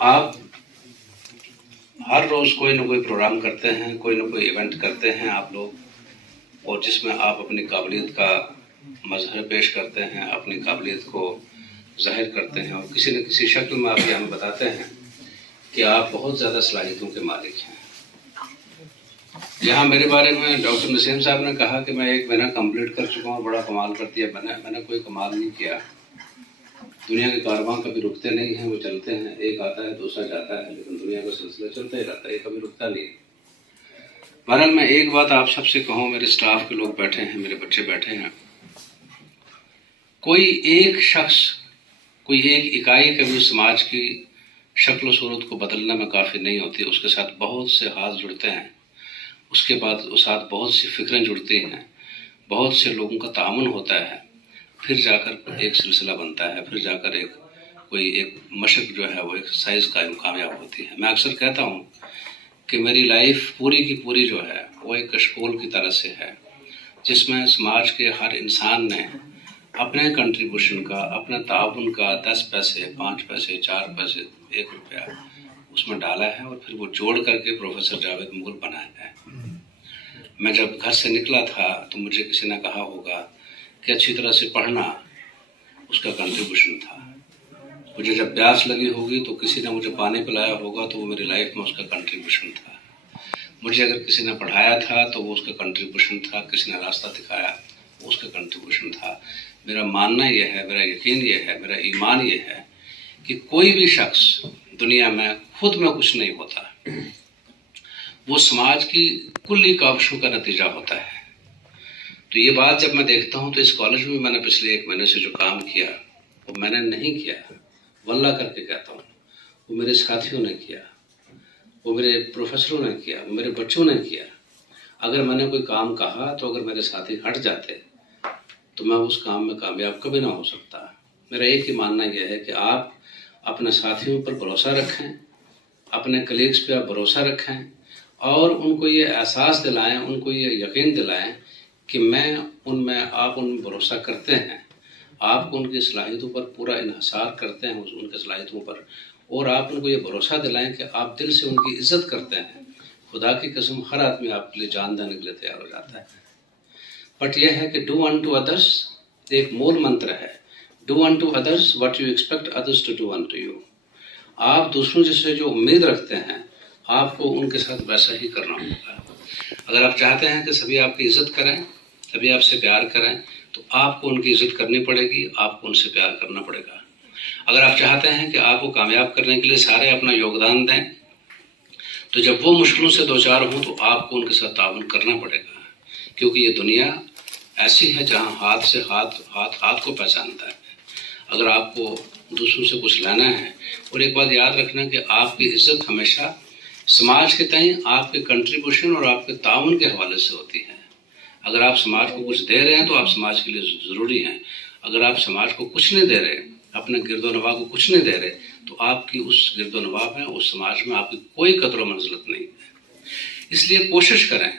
آپ ہر روز کوئی نہ کوئی پروگرام کرتے ہیں، کوئی نہ کوئی ایونٹ کرتے ہیں آپ لوگ، اور جس میں آپ اپنی قابلیت کا مظہر پیش کرتے ہیں، اپنی قابلیت کو ظاہر کرتے ہیں، اور کسی نہ کسی شکل میں آپ یہ ہمیں بتاتے ہیں کہ آپ بہت زیادہ صلاحیتوں کے مالک ہیں۔ یہاں میرے بارے میں ڈاکٹر نسیم صاحب نے کہا کہ میں 1 مہینہ کمپلیٹ کر چکا ہوں، بڑا کمال کر دیا میں نے کوئی کمال نہیں کیا۔ دنیا کے کارواں کبھی رکتے نہیں ہیں، وہ چلتے ہیں، ایک آتا ہے دوسرا جاتا ہے، لیکن دنیا کا سلسلہ چلتا ہی رہتا ہے، یہ کبھی رکتا نہیں۔ بہرحال میں ایک بات آپ سب سے کہوں، میرے اسٹاف کے لوگ بیٹھے ہیں، میرے بچے بیٹھے ہیں، کوئی ایک شخص، کوئی ایک اکائی کبھی سماج کی شکل و صورت کو بدلنے میں کافی نہیں ہوتی، اس کے ساتھ بہت سے ہاتھ جڑتے ہیں، اس کے بعد اس ساتھ بہت سی فکریں جڑتی ہیں، بہت سے لوگوں کا تعاون ہوتا ہے، پھر جا کر ایک سلسلہ بنتا ہے، پھر جا کر ایک مشق جو ہے وہ ایک سائز قائم کامیاب ہوتی ہے۔ میں اکثر کہتا ہوں کہ میری لائف پوری کی پوری جو ہے وہ ایک کشکول کی طرح سے ہے، جس میں سماج کے ہر انسان نے اپنے کنٹریبیوشن کا، اپنے تعاون کا 10 پیسے، 5 پیسے، 4 پیسے، 1 روپیہ اس میں ڈالا ہے، اور پھر وہ جوڑ کر کے پروفیسر جاوید مغل بنایا ہے۔ میں جب گھر سے نکلا تھا تو مجھے کسی نے کہا ہوگا کہ اچھی طرح سے پڑھنا، اس کا کنٹریبیوشن تھا۔ مجھے جب پیاس لگی ہوگی تو کسی نے مجھے پانی پلایا ہوگا تو وہ میری لائف میں اس کا کنٹریبیوشن تھا۔ مجھے اگر کسی نے پڑھایا تھا تو وہ اس کا کنٹریبیوشن تھا، کسی نے راستہ دکھایا وہ اس کا کنٹریبیوشن تھا۔ میرا ماننا یہ ہے، میرا یقین یہ ہے، میرا ایمان یہ ہے کہ کوئی بھی شخص دنیا میں خود میں کچھ نہیں ہوتا، وہ سماج کی کلی کاوشوں کا نتیجہ ہوتا ہے۔ تو یہ بات جب میں دیکھتا ہوں تو اس کالج میں نے پچھلے 1 مہینے سے جو کام کیا وہ میں نے نہیں کیا، واللہ کر کے کہتا ہوں، وہ میرے ساتھیوں نے کیا، وہ میرے پروفیسروں نے کیا، وہ میرے بچوں نے کیا۔ اگر میں نے کوئی کام کہا تو اگر میرے ساتھی ہٹ جاتے تو میں اس کام میں کامیاب کبھی نہ ہو سکتا۔ میرا ایک ہی ماننا یہ ہے کہ آپ اپنے ساتھیوں پر بھروسہ رکھیں، اپنے کلیگز پہ آپ بھروسہ رکھیں، اور ان کو یہ احساس دلائیں، ان کو یہ یقین دلائیں کہ آپ ان میں بھروسہ کرتے ہیں، آپ کو ان کی صلاحیتوں پر پورا انحصار کرتے ہیں، ان کی صلاحیتوں پر، اور آپ ان کو یہ بھروسہ دلائیں کہ آپ دل سے ان کی عزت کرتے ہیں۔ خدا کی قسم ہر آدمی آپ کے لیے جان دینے کے لیے تیار ہو جاتا ہے، بٹ یہ ہے کہ ڈو انٹو ادرس ایک مول منتر ہے، do unto others what you expect others to do unto you. آپ دوسروں سے جو امید رکھتے ہیں آپ کو ان کے ساتھ ویسا ہی کرنا ہوگا۔ اگر آپ چاہتے ہیں کہ سبھی آپ کی عزت کریں، سبھی آپ سے پیار کریں، تو آپ کو ان کی عزت کرنی پڑے گی، آپ کو ان سے پیار کرنا پڑے گا۔ اگر آپ چاہتے ہیں کہ آپ کو کامیاب کرنے کے لیے سارے اپنا یوگدان دیں، تو جب وہ مشکلوں سے دوچار ہوں تو آپ کو ان کے ساتھ تعاون کرنا پڑے گا، کیونکہ یہ دنیا ایسی ہے جہاں ہاتھ کو پہچانتا ہے۔ اگر آپ کو دوسروں سے کچھ لینا ہے، اور ایک بات یاد رکھنا کہ آپ کی عزت ہمیشہ سماج کے تئیں آپ کے کنٹریبیوشن اور آپ کے تعاون کے حوالے سے ہوتی ہے۔ اگر آپ سماج کو کچھ دے رہے ہیں تو آپ سماج کے لیے ضروری ہیں، اگر آپ سماج کو کچھ نہیں دے رہے، اپنے گرد و نواح کو کچھ نہیں دے رہے، تو آپ کی اس گرد و نواح میں، اس سماج میں آپ کی کوئی قدر و منزلت نہیں ہے۔ اس لیے کوشش کریں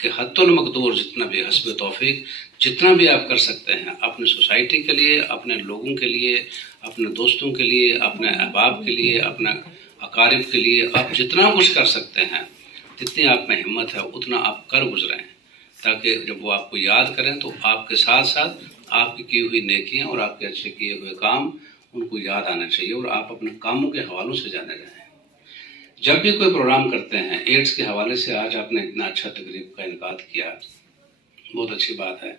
کہ حد المقدور جتنا بھی حسب توفیق جتنا بھی آپ کر سکتے ہیں، اپنے سوسائٹی کے لیے، اپنے لوگوں کے لیے، اپنے دوستوں کے لیے، اپنے احباب کے لیے، اپنے اقارب کے لیے آپ جتنا کچھ کر سکتے ہیں، جتنی آپ میں ہمت ہے اتنا آپ کر گزریں، تاکہ جب وہ آپ کو یاد کریں تو آپ کے ساتھ ساتھ آپ کی ہوئی نیکیاں اور آپ کے اچھے کیے ہوئے کام ان کو یاد آنا چاہیے، اور آپ اپنے کاموں کے حوالوں سے جانے جائیں۔ جب بھی کوئی پروگرام کرتے ہیں، ایڈز کے حوالے سے آج آپ نے اتنا اچھا تقریب کا انعقاد کیا، بہت اچھی بات ہے۔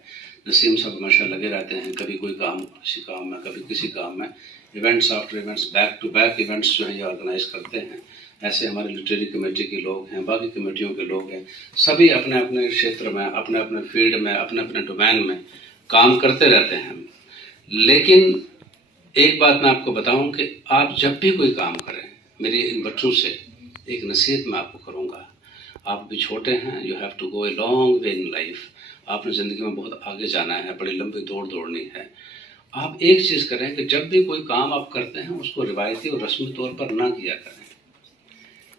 نسیم صاحب ہمیشہ لگے رہتے ہیں، کبھی کوئی کام کسی کام میں، کبھی کسی کام میں، events after events, back to back events جو ہیں یہ آرگنائز کرتے ہیں۔ ایسے ہماری لٹریری کمیٹی کے لوگ ہیں، باقی کمیٹیوں کے لوگ ہیں، سبھی اپنے اپنے شیتر میں، اپنے اپنے فیلڈ میں، اپنے اپنے ڈومین میں کام کرتے رہتے ہیں۔ لیکن ایک بات میں آپ کو بتاؤں کہ آپ جب بھی کوئی کام کریں، میری ان بچوں سے ایک نصیحت میں آپ کو کروں گا، آپ بھی چھوٹے ہیں، you have to go a long way in life, آپ نے زندگی میں بہت آگے جانا ہے، بڑی لمبی دوڑنی ہے۔ آپ ایک چیز کریں کہ جب بھی کوئی کام آپ کرتے ہیں اس کو روایتی اور رسمی طور پر نہ کیا کریں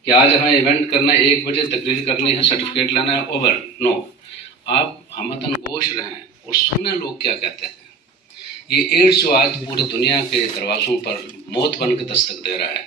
کہ آج ہمیں ایونٹ کرنا ہے، 1 بجے تقریر کرنی ہے، سرٹیفکیٹ لانا ہے، اوور، نو۔ آپ ہمتن گوش رہیں اور سنیں لوگ کیا کہتے ہیں۔ یہ ایڈز جو آج پوری دنیا کے دروازوں پر موت بن کے دستک دے رہا ہے،